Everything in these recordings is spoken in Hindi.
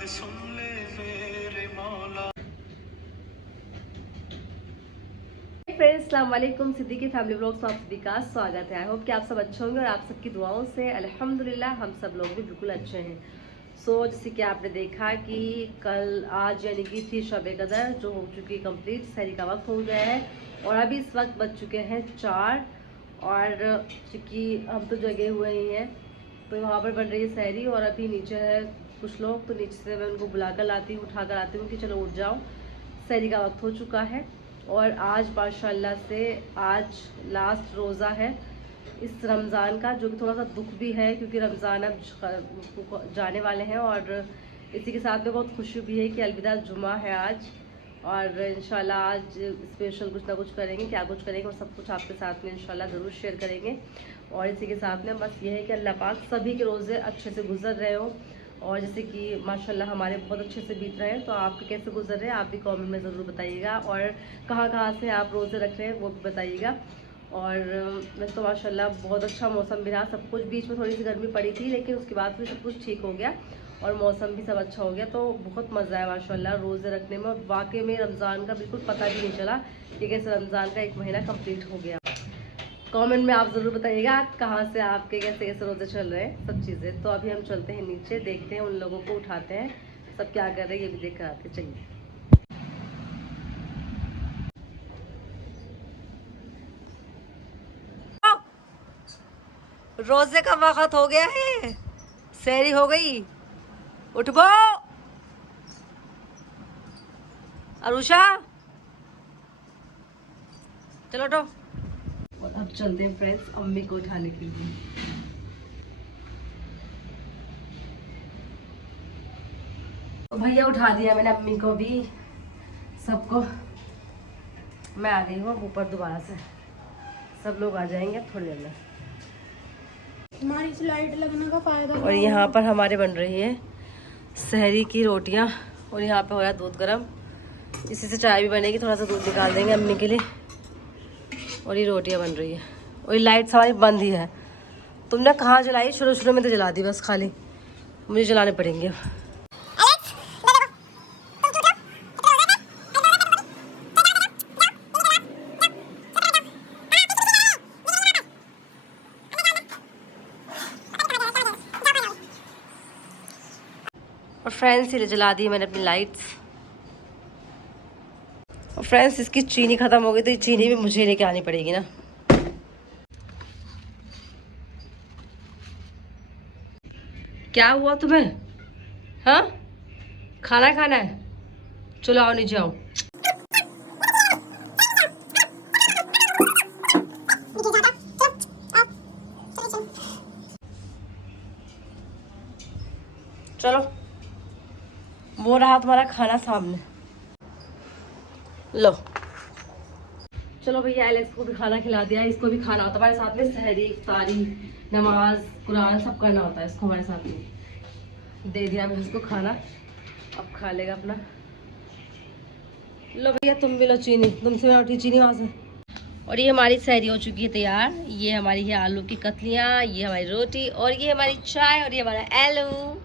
फ्रेंड्स, अस्सलाम वालेकुम। सिद्दीकी फैमिली व्लॉग्स में आप सभी का स्वागत है। आई होप कि आप सब अच्छे होंगे और आप सबकी दुआओं से अल्हम्दुलिल्लाह हम सब लोग भी बिल्कुल अच्छे हैं। जैसे कि आपने देखा कि कल आज यानी कि थी शब-ए कदर जो हो चुकी है कंप्लीट, सहरी का वक्त हो गया है और अभी इस वक्त बज चुके हैं 4। और चूँकि हम तो जगे हुए ही हैं तो वहाँ पर बन रही है सहरी और अभी नीचे है कुछ लोग, तो नीचे से मैं उनको बुला कर लाती हूँ, उठा कर आती हूँ कि चलो उठ जाओ, सहरी का वक्त हो चुका है। और आज माशाल्लाह से आज लास्ट रोज़ा है इस रमज़ान का, जो कि थोड़ा सा दुख भी है क्योंकि रमज़ान अब जाने वाले हैं। और इसी के साथ में बहुत खुशी भी है कि अलविदा जुमा है आज, और इंशाल्लाह आज स्पेशल कुछ ना कुछ करेंगे, क्या कुछ करेंगे और सब कुछ आपके साथ में इंशाल्लाह ज़रूर शेयर करेंगे। और इसी के साथ में बस ये है कि अल्लाह पाक सभी के रोज़े अच्छे से गुजर रहे हो, और जैसे कि माशाल्लाह हमारे बहुत अच्छे से बीत रहे हैं। तो आपके कैसे गुजर रहे हैं आप भी कमेंट में ज़रूर बताइएगा, और कहाँ से आप रोज़े रख रहे हैं वो भी बताइएगा। और वैसे तो माशाल्लाह बहुत अच्छा मौसम भी रहा, सब कुछ, बीच में थोड़ी सी गर्मी पड़ी थी लेकिन उसके बाद फिर सब कुछ ठीक हो गया और मौसम भी सब अच्छा हो गया। तो बहुत मज़ा आया माशाल्लाह रोज़े रखने में, और वाकई में रमज़ान का बिल्कुल पता भी नहीं चला कि कैसे रमज़ान का 1 महीना कंप्लीट हो गया। कमेंट में आप ज़रूर बताइएगा कहाँ से आपके कैसे कैसे रोज़े चल रहे हैं सब चीज़ें। तो अभी हम चलते हैं नीचे, देखते हैं उन लोगों को, उठाते हैं, सब क्या कर रहे हैं ये भी देख कर आते। चलिए। रोज़े का वक्त हो गया है, सहरी हो गई, उठो अरुषा, चलो उठो। और अब चलते हैं फ्रेंड्स अम्मी को उठाने के लिए। तो भैया उठा दिया मैंने अम्मी को भी, सबको। मैं आ गई हूँ अब ऊपर दोबारा से, सब लोग आ जाएंगे अब थोड़ी देर में। हमारी लाइट लगने का फायदा। और यहाँ पर हमारे बन रही है सहरी की रोटियाँ, और यहाँ पे हो रहा है दूध गर्म, इसी से चाय भी बनेगी। थोड़ा सा दूध निकाल देंगे अम्मी के लिए, और ये रोटियाँ बन रही है। और ये लाइट हमारी बंद ही है, तुमने कहाँ जलाई? शुरू शुरू में तो जला दी बस, खाली मुझे जलाने पड़ेंगे अब। और फ्रेंड्स ये जला दी मैंने अपनी लाइट्स। और फ्रेंड्स इसकी चीनी ख़त्म हो गई तो ये चीनी भी मुझे लेके आनी पड़ेगी ना। क्या हुआ तुम्हें? हाँ, खाना खाना है? चलो आओ नीचे आओ। चलो, वो रहा तुम्हारा खाना सामने, लो। चलो भैया, एलेक्स को भी खाना खिला दिया, इसको भी खाना होता है हमारे साथ में, सहरी, इफ्तारी, नमाज, कुरान सब करना होता है इसको हमारे साथ में। दे दिया मैंने इसको खाना, अब खा लेगा अपना। लो भैया तुम भी लो चीनी, तुमसे मैं उठी चीनी वहाँ से। और ये हमारी सहरी हो चुकी है तैयार। ये हमारी है आलू की कतलियाँ, ये हमारी रोटी, और ये हमारी चाय, और ये हमारा आलू।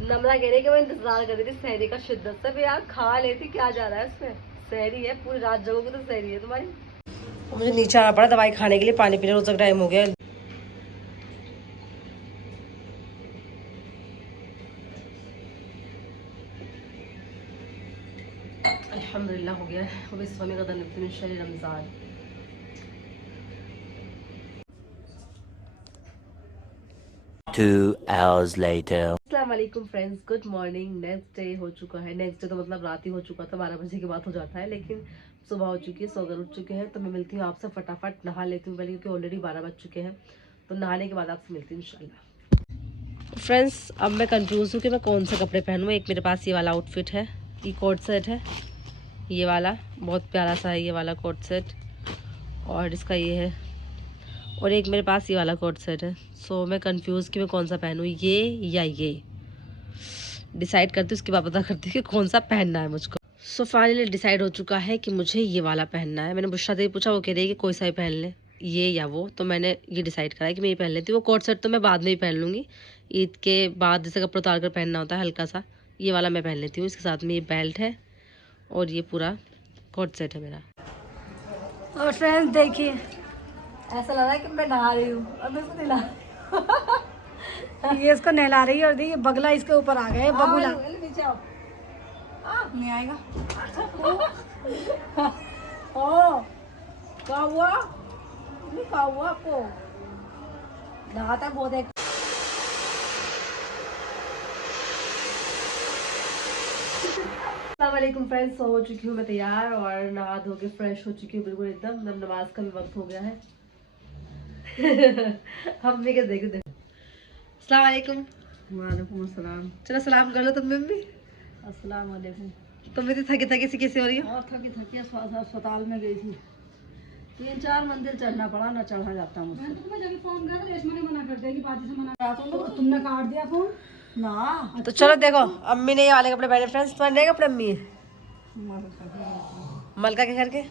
नमरा कह रही कि मैं इंतजार कर रही थी सहरी का शिद्दत से, भी यार खा लेती, क्या जा रहा है इसमें, सहरी है, पूरी रात जगोगी तो सहरी है तुम्हारी। मुझे नीचे आना पड़ा दवाई खाने के लिए, पानी पीने रोज तक टाइम हो गया। अल्हम्दुलिल्लाह हो गया है। अब इस समय रमज़ान। अस्सलाम वालेकुम friends, good morning. Next day हो चुका है, नेक्स्ट डे तो मतलब रात ही हो चुका था, 12 बजे के बाद हो जाता है, लेकिन सुबह हो चुकी है, सोकर उठ चुके हैं। तो मैं मिलती हूँ आपसे, फटाफट नहा लेती हूँ पहले क्योंकि ऑलरेडी 12 बज चुके हैं। तो नहाने के बाद आपसे मिलती हूँ इंशाल्लाह। फ्रेंड्स अब मैं कंफ्यूज हूँ कि मैं कौन से कपड़े पहनूँ। एक मेरे पास ये वाला आउटफिट है, ये कोट सेट है, ये वाला बहुत प्यारा सा है ये वाला कोट सेट, और इसका ये है, और एक मेरे पास ये वाला कोट सेट है। मैं कंफ्यूज कि मैं कौन सा पहनूँ, ये या ये। डिसाइड करती हूँ, उसके बाद पता करती हूँ कि कौन सा पहनना है मुझको। फाइनली डिसाइड हो चुका है कि मुझे ये वाला पहनना है। मैंने बुशरा से पूछा, वो कह रही है कि कोई सा ही पहन ले, ये या वो। तो मैंने ये डिसाइड करा है कि मैं ये पहन लेती हूँ। वो कोट सेट तो मैं बाद में ही पहन लूँगी, ईद के बाद जैसे कपड़े उतार कर पहनना होता है हल्का सा, ये वाला मैं पहन लेती हूँ। इसके साथ में ये बेल्ट है और ये पूरा कोट सेट है मेरा। और फ्रेंड्स देखिए, ऐसा लग रहा है कि मैं नहा रही हूँ और मैं इसको नहा ये इसको नहला रही है और देखिए बगला इसके ऊपर आ गया है। बगुला नीचे आओ। नहीं आएगा। ओ क्या हुआ? क्या हुआ आपको? नहाता बहुत है। अस्सलामुअलैकुम फ्रेंड्स, हो चुकी हूँ मैं तैयार और नहा धो के फ्रेश हो चुकी हूँ बिल्कुल एकदम। मतलब नमाज का भी वक्त हो गया है। हम भी क्या देखो। अस्सलामुअलैकुम। वालेकुम अस्सलाम। चलो सलाम कर लो तुम भी। अस्सलाम वालेकुम। तुम भी तो थकी थकी सी कैसे हो रही हो? और थकी अस्पताल में गई थी। 3-4 मंजिल चढ़ना पड़ा, ना चढ़ा जाता मुझसे। मैं तुम्हें जब फोन किया था रेशमा ने मना कर दिया कि बाजी से मना कर तो तुमने काट दिया फोन ना। तो चलो देखो, अम्मी ने ये वाले कपड़े पहने फ्रेंड्स। तुम्हारे नए कपड़े अम्मी है मलका के घर के।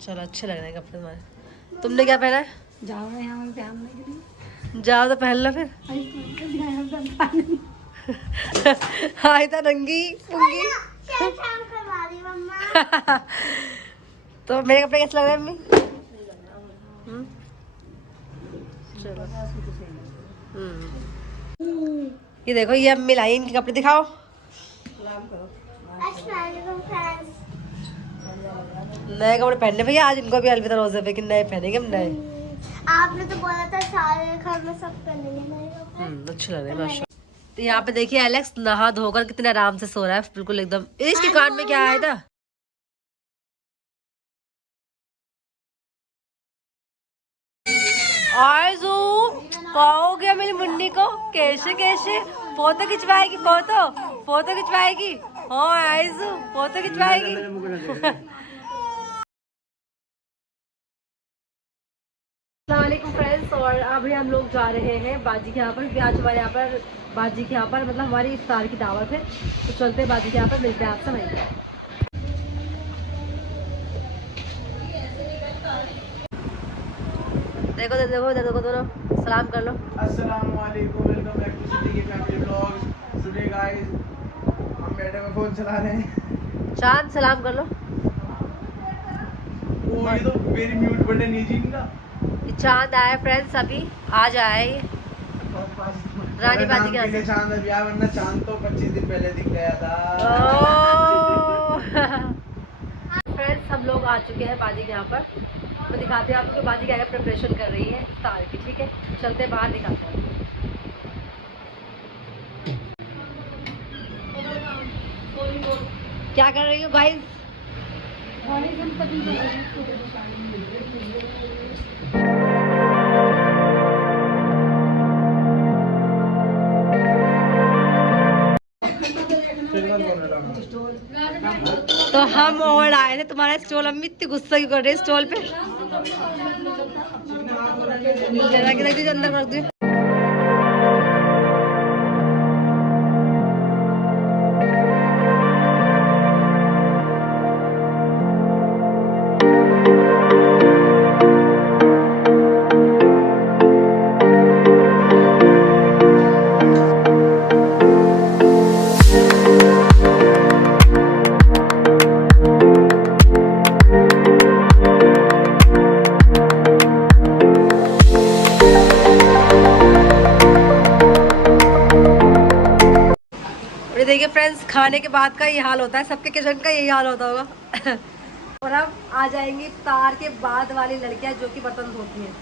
चलो अच्छे लग रहे हैं कपड़े तुम्हारे। तुमने क्या पहना है? जाओ ना यहाँ में ध्यान नहीं के लिए। जाओ तो पहन लो फिर। हाँ इतना नंगी पुंगी। तो मेरे कपड़े कैसे लग रहे हैं अम्मी? चलो ये देखो, ये अम्मी लाई, इनके कपड़े दिखाओ। नए कपड़े पहनने भैया आज इनको भी अलविदा रोजे पे कि नए पहनेंगे हम नए। आपने तो बोला था सारे घर में सब पहनेंगे नए कपड़े। अच्छे लग रहे हैं माशाल्लाह। तो यहाँ पे देखिए एलेक्स नहा धोकर कितने आराम से सो रहा है बिल्कुल एकदम। इसके कान में क्या आया था? आयजू कहोगे मेरी मुन्नी को कैसे कैसे फोटो खिंचवाएगी? फोटो खिंचवाएगी। हाँ आयजू फोटो खिंचवाएगी। अस्सलामुअलैकुम फ्रेंड्स, और अभी हम लोग जा रहे हैं बाजी के यहाँ पर। आज हमारे यहाँ पर बाजी के यहाँ पर मतलब हमारी इफ्तार की दावत है। तो चलते हैं बाजी के यहाँ पर, मिलते हैं आपसे वहीं। देखो देखो देखो दोनों सलाम कर लो। अस्सलाम वालेकुम, welcome back to Siddiqui family vlogs. Today guys हम बैठे में फोन चला रहे हैं। चांद सलाम कर लो। वो ये तो वेरी म्यूट बटन है जी इनका। ये चांद आया फ्रेंड्स, अभी आज आया है ये रानी बाजी के यहाँ से। चांद अभी आया, वरना चांद तो 25 दिन पहले दिख गया था। फ्रेंड्स हम लोग आ चुके हैं बाजी के यहाँ पर। मैं दिखाते हैं आपको कि बाजी क्या क्या प्रिपरेशन कर रही है इफ्तार की। ठीक है चलते हैं बाहर, दिखाते हैं। क्या कर रही हो गाइस? तो हम और आए थे तुम्हारा स्टॉल। अम्मी इतनी गुस्सा क्यों कर रहे हैं स्टॉल पे? रख दीजिए अंदर, रख दीजिए। देखिए फ्रेंड्स, खाने के बाद का ये हाल होता है, सबके किचन का यही हाल होता होगा। और अब आ जाएंगी इफ्तार के बाद वाली लड़कियां जो कि बर्तन धोती हैं।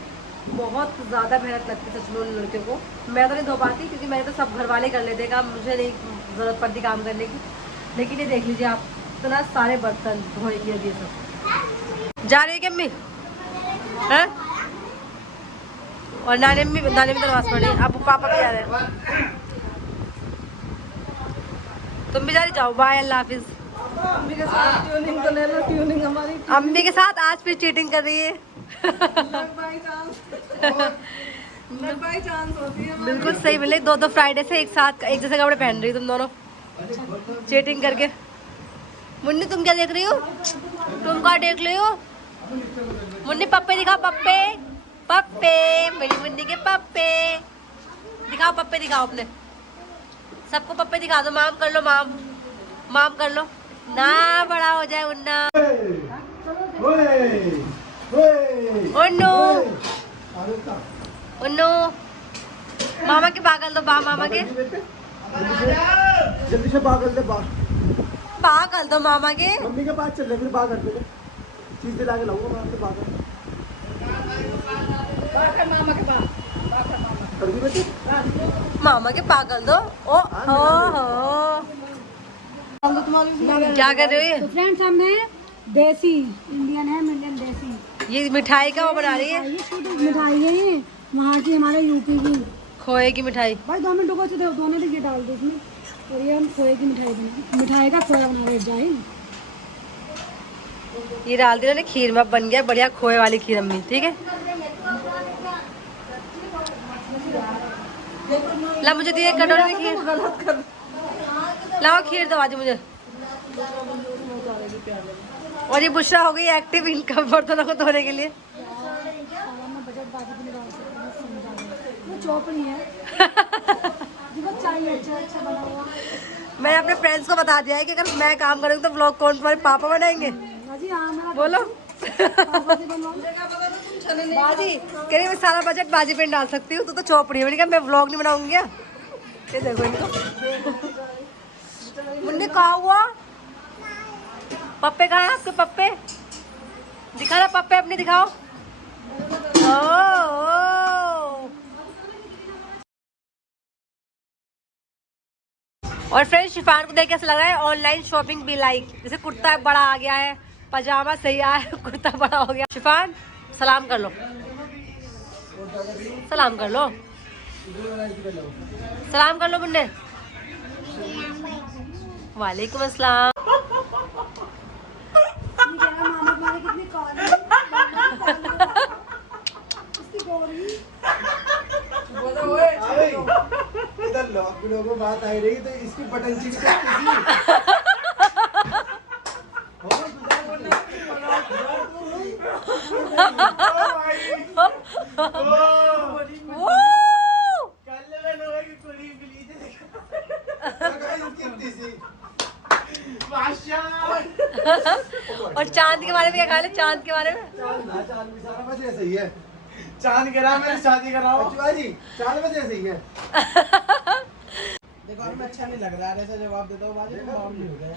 बहुत ज़्यादा मेहनत लगती है सच में उन लड़कियों को। मैं तो नहीं धो पाती क्योंकि मैंने तो सब घर वाले कर लेते काम, मुझे नहीं ज़रूरत पड़ती काम करने की। लेकिन ये देख लीजिए आप, इतना सारे बर्तन धोएंगे ये सब। जा रही है क्या अम्मी? हैं? और नानी भी नमाज पढ़ी। अब पापा भी जा रहे हैं। तुम भी जा रही? जाओ बाय, अल्लाह हाफिज। अम्मी के साथ ट्यूनिंग तो ले लो, ट्यूनिंग हमारी। अम्मी के साथ आज फिर चीटिंग कर रही है। बाई चांस होती है। बिल्कुल सही मिले, दो फ्राइडे से एक साथ एक जैसे कपड़े पहन रही तुम दोनों चीटिंग करके। मुन्नी तुम क्या देख रही हो? तुम क्या देख रही हो? मुन्नी पप्पे दिखाओ, पप्पे पप्पे, मेरी मुन्नी के पप्पे दिखाओ, पप्पे दिखाओ अपने। सबको पप्पे दिखा दो, माम कर लो, माम माम कर लो ना, बड़ा हो जाए उन्ना। उन्नू उन्नू मामा के पागल दो, मामा के जल्दी से पागल दे, पागल दो मामा के। मम्मी के पास चल रहे, फिर पागल दे चीज दिला के लाऊंगा मैं आपके पागल। मामा के पागल दो। ओ हो क्या कर रहे हो ये? तो फ्रेंड्स हमने देसी इंडियन है, मिलियन देसी ये मिठाई का वो बना रही है, ये शुद्ध मिठाई है, ये वहाँ की, हमारे यूपी की। खोए की मिठाई। भाई 2 मिनट रुको, तो दोनों भी ये डाल दो इसमें। और ये हम खोए की मिठाई बना, मिठाई का खोया बना रहे जाए। ये डाल दी ना खीर में, बन गया बढ़िया खोए वाली खीर अम्मी। ठीक है, ला मुझे दिए कटोरे में खीर, लाओ खीर दो आज मुझे। और ये बुशरा हो गई एक्टिव इनका बर्तनों को धोने के लिए। चौपड़ी है चाहिए, अच्छा बना हुआ। मैंने अपने फ्रेंड्स को बता दिया है कि अगर मैं काम करूँगी तो व्लॉग कौन तुम्हारे पापा बनाएंगे? बोलो। बाजी कह रही मैं सारा बजट बाजी पे डाल सकती हूँ, तो चौपड़ी है। मैंने कहा मैं व्लॉग नहीं बनाऊंगी क्या? ये देखो इनको। मुन्ने कहा हुआ पप्पे कहाँ हैं आपके? पप्पे दिखा ना, पप्पे अपने दिखाओ। ओ और फ्रेंड्स शिफान को देख कैसा लग रहा है? ऑनलाइन शॉपिंग भी लाइक, जैसे कुर्ता बड़ा आ गया है, पजामा सही आया है, कुर्ता बड़ा हो गया। शिफान सलाम कर लो, सलाम कर लो, सलाम कर लो मुन्ने। वालेकुम अस्सलाम। इधर लोगों को बात आई रही तो इसकी बटन चीज और चांद के बारे में क्या ख्याल है? चांद के बारे में चांद ऐसा ही है, चांद करा मेरी शादी कराओ जी, 4 बजे ऐसे ही है। देखो हमें अच्छा नहीं लग रहा है, ऐसा जवाब देता हूँ बाजी तो मामूली हो जाए।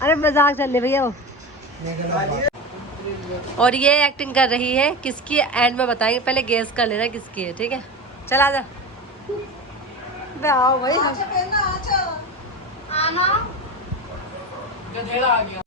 अरे मजाक चल रही भैया वो। और ये एक्टिंग कर रही है किसकी, एंड में बताएंगे, पहले गेस कर लेना किसकी है। ठीक है, चला जा आओ भाई। आना गधेड़ा आ गया।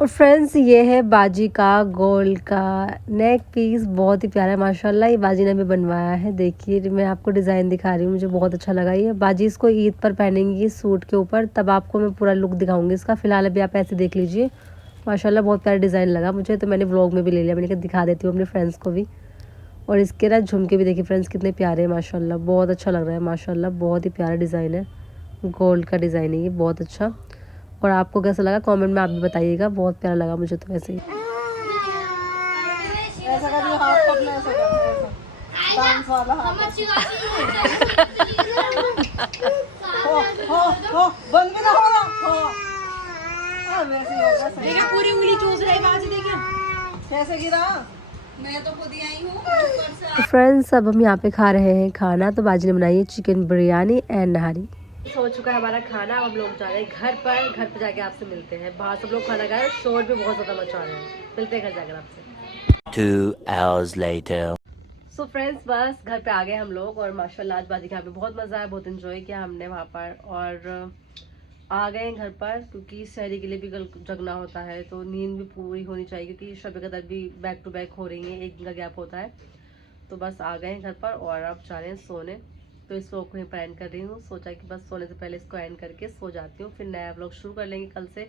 और फ्रेंड्स ये है बाजी का गोल्ड का नेक पीस, बहुत ही प्यारा है माशाल्लाह। ये बाजी ने भी बनवाया है, देखिए मैं आपको डिज़ाइन दिखा रही हूँ, मुझे बहुत अच्छा लगा ये। बाजी इसको ईद पर पहनेंगी सूट के ऊपर, तब आपको मैं पूरा लुक दिखाऊंगी इसका। फिलहाल अभी आप ऐसे देख लीजिए, माशाल्लाह बहुत प्यारा डिज़ाइन लगा मुझे, तो मैंने व्लॉग में भी ले लिया। मैंने कहा दिखा देती हूँ अपने फ्रेंड्स को भी। और इसके ना झुमके भी देखिए फ्रेंड्स कितने प्यारे हैं माशाल्लाह, बहुत अच्छा लग रहा है माशाल्लाह, बहुत ही प्यारा डिज़ाइन है, गोल्ड का डिज़ाइन है ये, बहुत अच्छा। और आपको कैसा लगा कमेंट में आप भी बताइएगा, बहुत प्यारा लगा मुझे तो वैसे ही। ऐसा कर हाथ पकड़ना, ऐसा डांस वाला हाथ। हो बंद भी ना हो रहा हो। वैसे ही होगा, देखिए पूरी उंगली चूस रही बाजी, देखिए कैसे गिरा। मैं तो खुद ही आई हूँ। फ्रेंड्स अब हम यहाँ पे खा रहे हैं खाना, तो बाजी ने बनाई है चिकन बिरयानी एंड नहारी। हो चुका है हमारा खाना, अब लोग जा रहे हैं घर पर। घर पर जाके आपसे मिलते हैं, बाहर सब लोग खाना खाए, शोर भी बहुत ज़्यादा मचा रहे हैं। मिलते हैं घर जाकर आपसे 2 hours later. सो फ्रेंड्स बस घर पे आ गए हम लोग, और माशाल्लाह आज बाजी के यहाँ पे बहुत मज़ा आया, बहुत इन्जॉय किया हमने वहाँ पर। और आ गए घर पर क्योंकि शहरी के लिए भी जगना होता है, तो नींद भी पूरी होनी चाहिए, क्योंकि शब कदर भी बैक टू बैक हो रही है, एक दिन का गैप होता है। तो बस आ गए घर पर और अब जा रहे हैं सोने। तो इस व्लॉग को ही एंड कर रही हूँ, सोचा कि बस सोने से पहले इसको एंड करके सो जाती हूँ, फिर नया व्लॉग शुरू कर लेंगे कल से।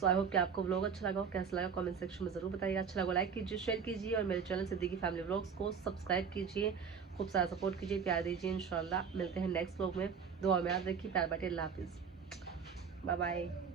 सो आई होप कि आपको व्लॉग अच्छा लगा हो, कैसा लगा कमेंट सेक्शन में ज़रूर बताइएगा। अच्छा लगा लाइक कीजिए, शेयर कीजिए, और मेरे चैनल सिद्दीकी फैमिली व्लॉग्स को सब्सक्राइब कीजिए, खूब सारा सपोर्ट कीजिए, प्यार दीजिए। इंशाल्लाह मिलते हैं नेक्स्ट व्लॉग में, दुआ में याद रखिए, प्यार बांटिए, अल्लाह हाफिज़, बाय बाय।